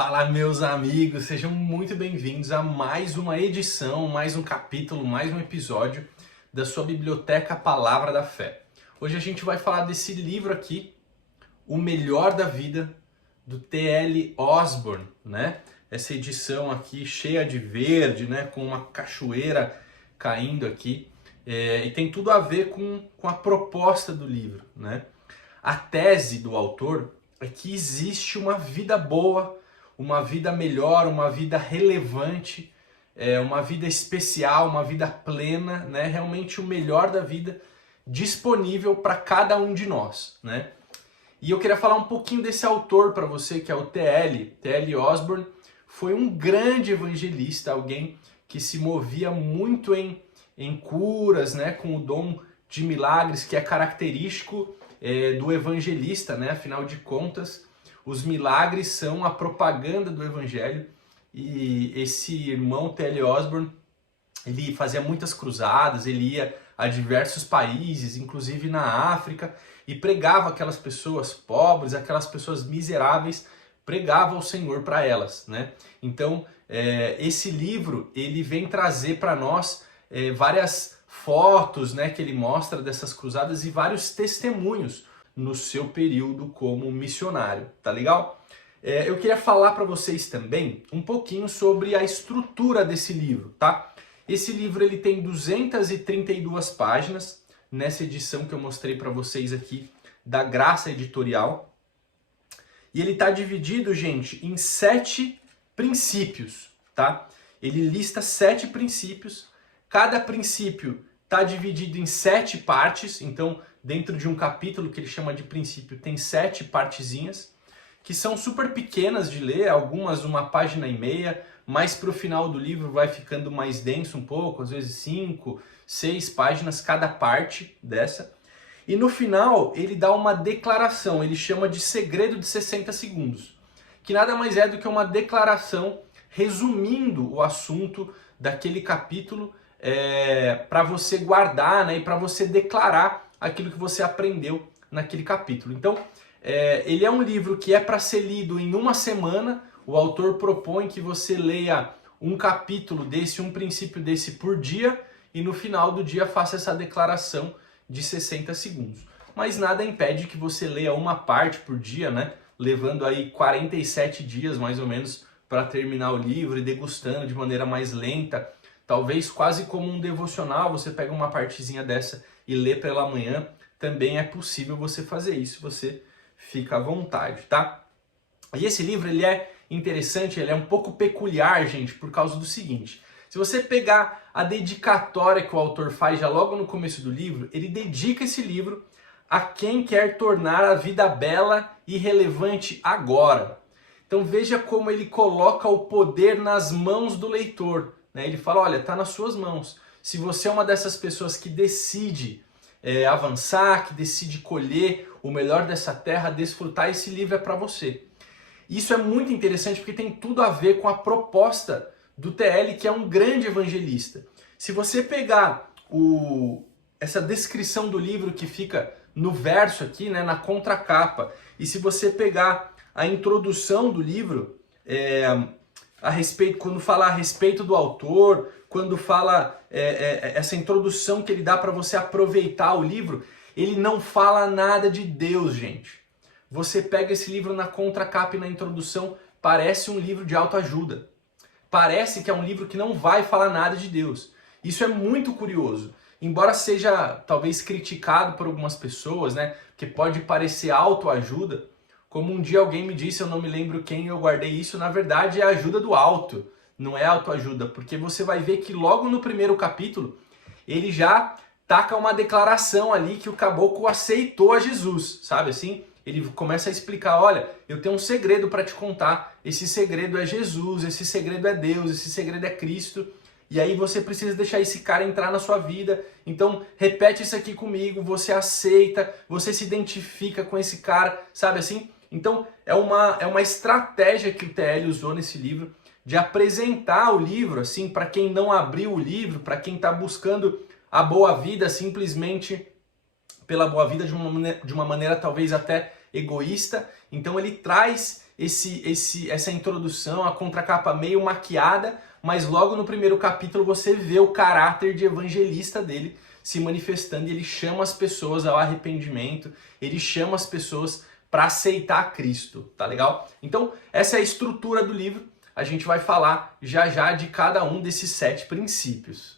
Fala, meus amigos, sejam muito bem-vindos a mais uma edição, mais um capítulo, mais um episódio da sua biblioteca Palavra da Fé. Hoje a gente vai falar desse livro aqui, O Melhor da Vida, do T.L. Osborne, né? Essa edição aqui cheia de verde, né? Com uma cachoeira caindo aqui. E tem tudo a ver com a proposta do livro, né? A tese do autor é que existe uma vida boa, uma vida melhor, uma vida relevante, uma vida especial, uma vida plena, né? Realmente o melhor da vida disponível para cada um de nós, né? E eu queria falar um pouquinho desse autor para você, que é o T.L. Osborne. Foi um grande evangelista, alguém que se movia muito em curas, né? Com o dom de milagres que é característico do evangelista, né? Afinal de contas, os milagres são a propaganda do evangelho. E esse irmão T.L. Osborne, ele fazia muitas cruzadas, ele ia a diversos países, inclusive na África, e pregava aquelas pessoas pobres, aquelas pessoas miseráveis, pregava o Senhor para elas, né? Então, esse livro, ele vem trazer para nós várias fotos, né, que ele mostra dessas cruzadas e vários testemunhos no seu período como missionário, tá legal? Eu queria falar para vocês também um pouquinho sobre a estrutura desse livro, tá? Esse livro ele tem 232 páginas, nessa edição que eu mostrei para vocês aqui, da Graça Editorial. E ele está dividido, gente, em 7 princípios, tá? Ele lista 7 princípios, cada princípio está dividido em 7 partes, então dentro de um capítulo que ele chama de princípio tem 7 partezinhas, que são super pequenas de ler, algumas 1,5 páginas, mas para o final do livro vai ficando mais denso um pouco, às vezes 5, 6 páginas cada parte dessa. E no final ele dá uma declaração, ele chama de segredo de 60 segundos, que nada mais é do que uma declaração resumindo o assunto daquele capítulo para você guardar, né, e para você declarar aquilo que você aprendeu naquele capítulo. Então, ele é um livro que é para ser lido em uma semana. O autor propõe que você leia um capítulo desse, um princípio desse por dia, e no final do dia faça essa declaração de 60 segundos. Mas nada impede que você leia uma parte por dia, né? Levando aí 47 dias mais ou menos para terminar o livro e degustando de maneira mais lenta. Talvez quase como um devocional, você pega uma partezinha dessa e lê pela manhã. Também é possível você fazer isso, você fica à vontade, tá? E esse livro ele é interessante, ele é um pouco peculiar, gente, por causa do seguinte. Se você pegar a dedicatória que o autor faz já logo no começo do livro, ele dedica esse livro a quem quer tornar a vida bela e relevante agora. Então veja como ele coloca o poder nas mãos do leitor, né? Ele fala, olha, está nas suas mãos. Se você é uma dessas pessoas que decide avançar, que decide colher o melhor dessa terra, desfrutar, esse livro é para você. Isso é muito interessante porque tem tudo a ver com a proposta do T.L., que é um grande evangelista. Se você pegar essa descrição do livro que fica no verso aqui, né, na contracapa, e se você pegar a introdução do livro, quando fala a respeito do autor, quando fala essa introdução que ele dá para você aproveitar o livro, ele não fala nada de Deus, gente. Você pega esse livro na contracapa e na introdução, parece um livro de autoajuda. Parece que é um livro que não vai falar nada de Deus. Isso é muito curioso. Embora seja talvez criticado por algumas pessoas, né, que pode parecer autoajuda, como um dia alguém me disse, eu não me lembro quem, eu guardei isso, na verdade é a ajuda do alto, não é autoajuda, porque você vai ver que logo no primeiro capítulo, ele já taca uma declaração ali que o caboclo aceitou a Jesus, sabe assim? Ele começa a explicar, olha, eu tenho um segredo para te contar, esse segredo é Jesus, esse segredo é Deus, esse segredo é Cristo, e aí você precisa deixar esse cara entrar na sua vida, então repete isso aqui comigo, você aceita, você se identifica com esse cara, sabe assim? Então é uma estratégia que o T.L. usou nesse livro, de apresentar o livro, assim, para quem não abriu o livro, para quem está buscando a boa vida simplesmente pela boa vida de uma maneira talvez até egoísta. Então ele traz essa introdução, a contracapa meio maquiada, mas logo no primeiro capítulo você vê o caráter de evangelista dele se manifestando e ele chama as pessoas ao arrependimento, ele chama as pessoas para aceitar Cristo, tá legal? Então, essa é a estrutura do livro. A gente vai falar já já de cada um desses 7 princípios.